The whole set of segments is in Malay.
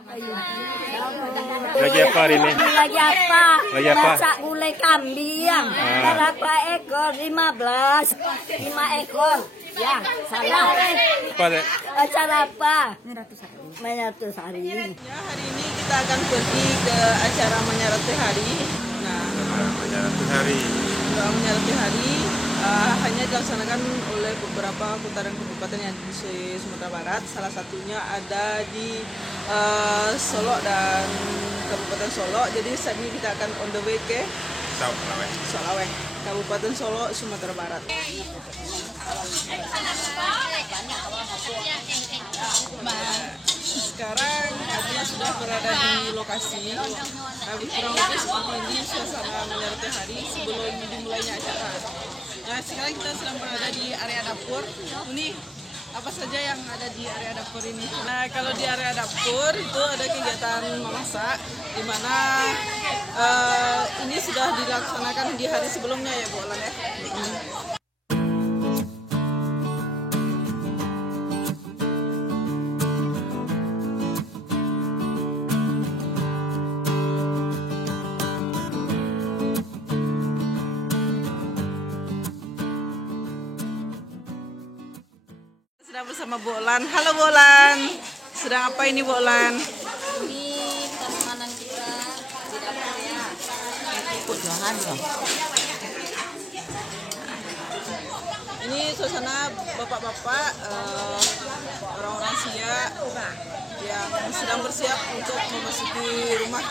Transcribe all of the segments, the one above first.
Lagi apa hari ini? Lagi apa? Lagi apa? Masak gulai kambing. Berapa ekor? 15. 5 ekor. Ya, salah. Apa deh? Acara apa? Menyatu Hari. Ya, hari ini kita akan pergi ke acara Menyerati Hari. Nah, Menyerati Hari. Menyerati Hari hanya dilaksanakan oleh beberapa kota dan kabupaten yang di Sumatera Barat. Salah satunya ada di Solok dan Kabupaten Solok. Jadi saat ini kita akan on the way ke Solaweh, Kabupaten Solok, Sumatera Barat. Sekarang Nadia sudah berada di lokasi. Kurang lebih seperti ini suasana Menyerati Hari sebelum dimulainya acara. Nah, sekarang kita sedang berada di area dapur. Ini apa saja yang ada di area dapur ini? Nah, kalau di area dapur itu ada kegiatan memasak, di mana ini sudah dilaksanakan di hari sebelumnya ya, Bu Olan ya. Sedang bersama Bu Olan. Halo Bu Olan. Sedang apa ini Bu Olan? Ini pertemanan kita di dapur ya. Ikut jangan loh. Ini suasana bapak-bapak, orang-orang Siak yang sedang bersiap untuk memasuki rumah.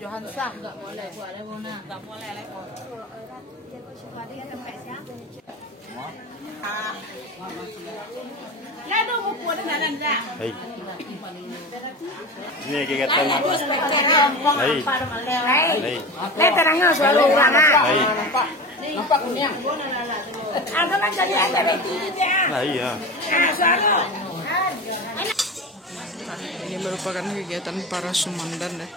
Johansa nggak boleh buat Lebona, nggak boleh lekor. Hai. Ini kegiatan apa? Hai. Hai. Terangnya selalu orang. Hai. Nampak kuning. Ada lagi ada betinya. Nah, iya. Selalu. Ini merupakan kegiatan para sumandan ya.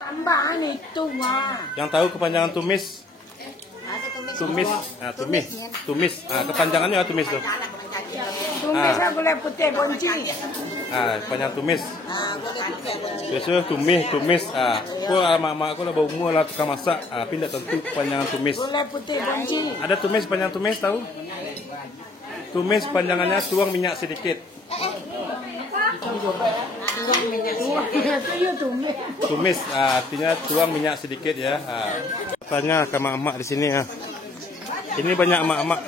Tambahan itu mah. Yang tahu kepanjangan tumis? Tumis. Nah, tumis. Nah, kepanjangannya apa tumis tuh? Tumisnya gulai putih bonci. Ah, kepanjangan tumis. Biasa tumis. Ah, aku mak aku lah bau mua lah tukang masak. Ah, pindah tentu kepanjangan tumis. Gulai putih bonci. Ada tumis panjang tumis tahu? Tumis panjangannya tuang minyak sedikit. Tumis artinya tuang minyak sedikit ya. Tanya ke emak-emak di sini ya. Ini banyak emak-emak.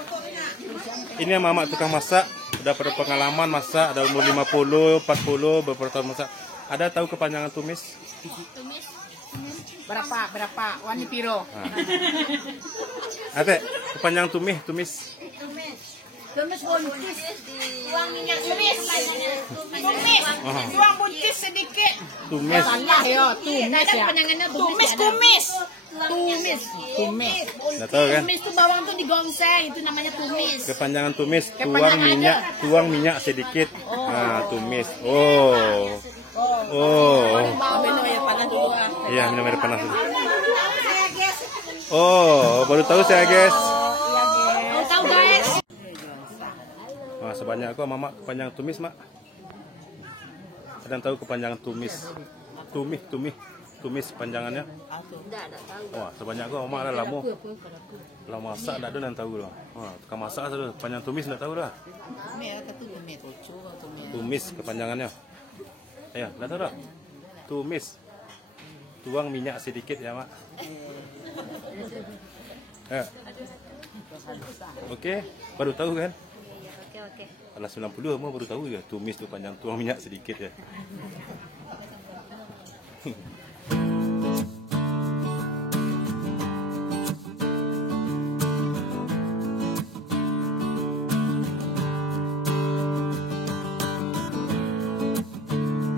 Ini emak-emak tukang masak, udah pada pengalaman masak, ada umur 50, 40, beberapa tahun masak. Ada tahu kepanjangan tumis? Tumis. Berapa? Wani piro? Ada kepanjangan tumis. Tumis boncis. Tuang minyak tumis. Tuang buncis sedikit. Tumis. Salah ya, tumis ya. Tumis kumis. Tumis. Nggak tahu kan? Tumis tuh bawang tuh digongseng, itu namanya tumis. Kepanjangan tumis, tuang minyak sedikit. Nah, tumis. Oh. Iya, minum air panas dulu. Oh, baru tahu saya, guys. Tahu guys. Nah, sebanyak aku mama kepanjangan tumis, mak. Ada yang tahu kepanjangan tumis? Tumis panjangannya. Wah, sebanyak aku mama ada lamo. Lama masak enggak ada yang tahu lah. Wah, tukang masak ada panjang tumis enggak tahu lah. Tumis kepanjangannya. Ayo, enggak tahu dah. Tumis. Tuang minyak sedikit ya, mak. Oke, baru tahu kan? Oke. Alah 90 mau baru tahu ya, tumis itu panjang, tuang minyak sedikit ya.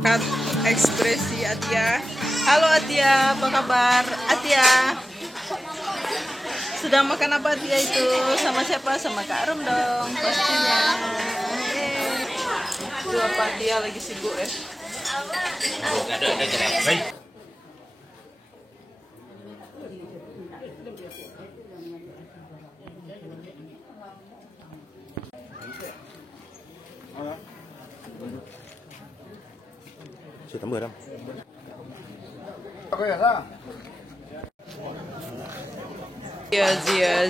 Lihat ekspresi Atia. Halo Atia, apa kabar? Atia, sedang makan apa Atia itu? Sama siapa? Sama Kak Arum dong, pastinya. Itu apa Atia lagi sibuk ya? Saya tambah dah. Zia.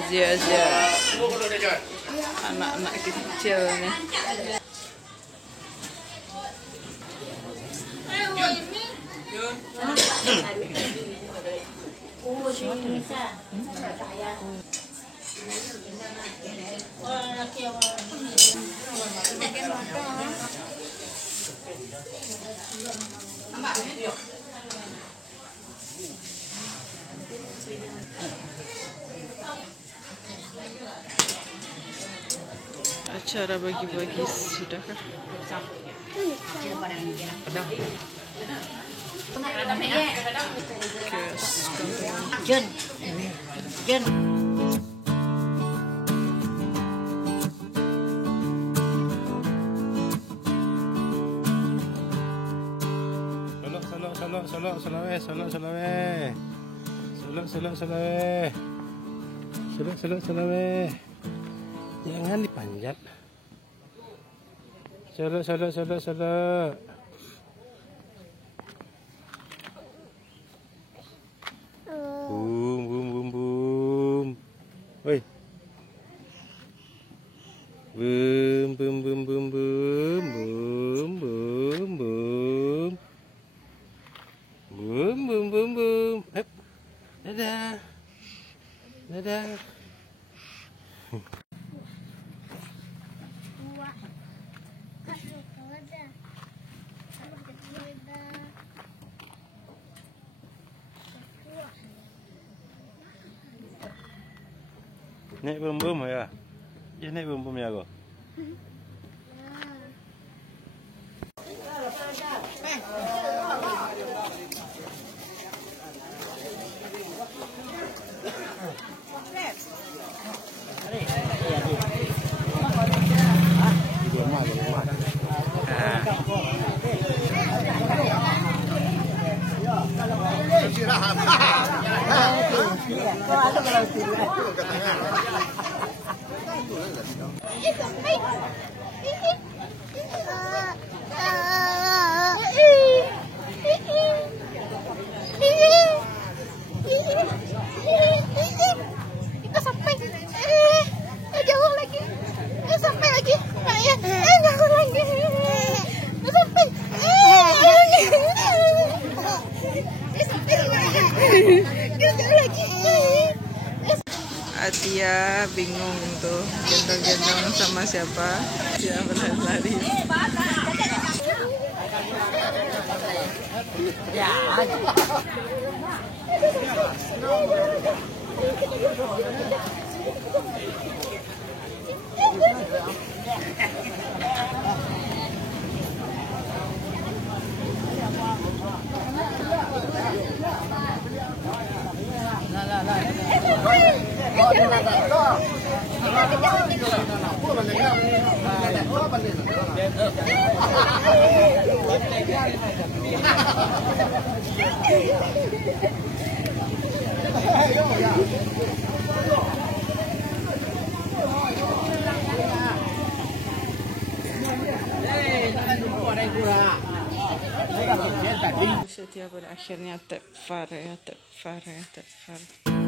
Anak-anak kecil nih. Acara bagi-bagi sudahkah? Jun. Solok. Jangan dipanjat. Solok. Boom. Woi. Boom. Hep. Dadah. Naik bum ya. Ya naik bum ya kau. Atia bingung tuh gendong-gendong sama siapa? Dia berlari. Setiap pada akhirnya tekfar.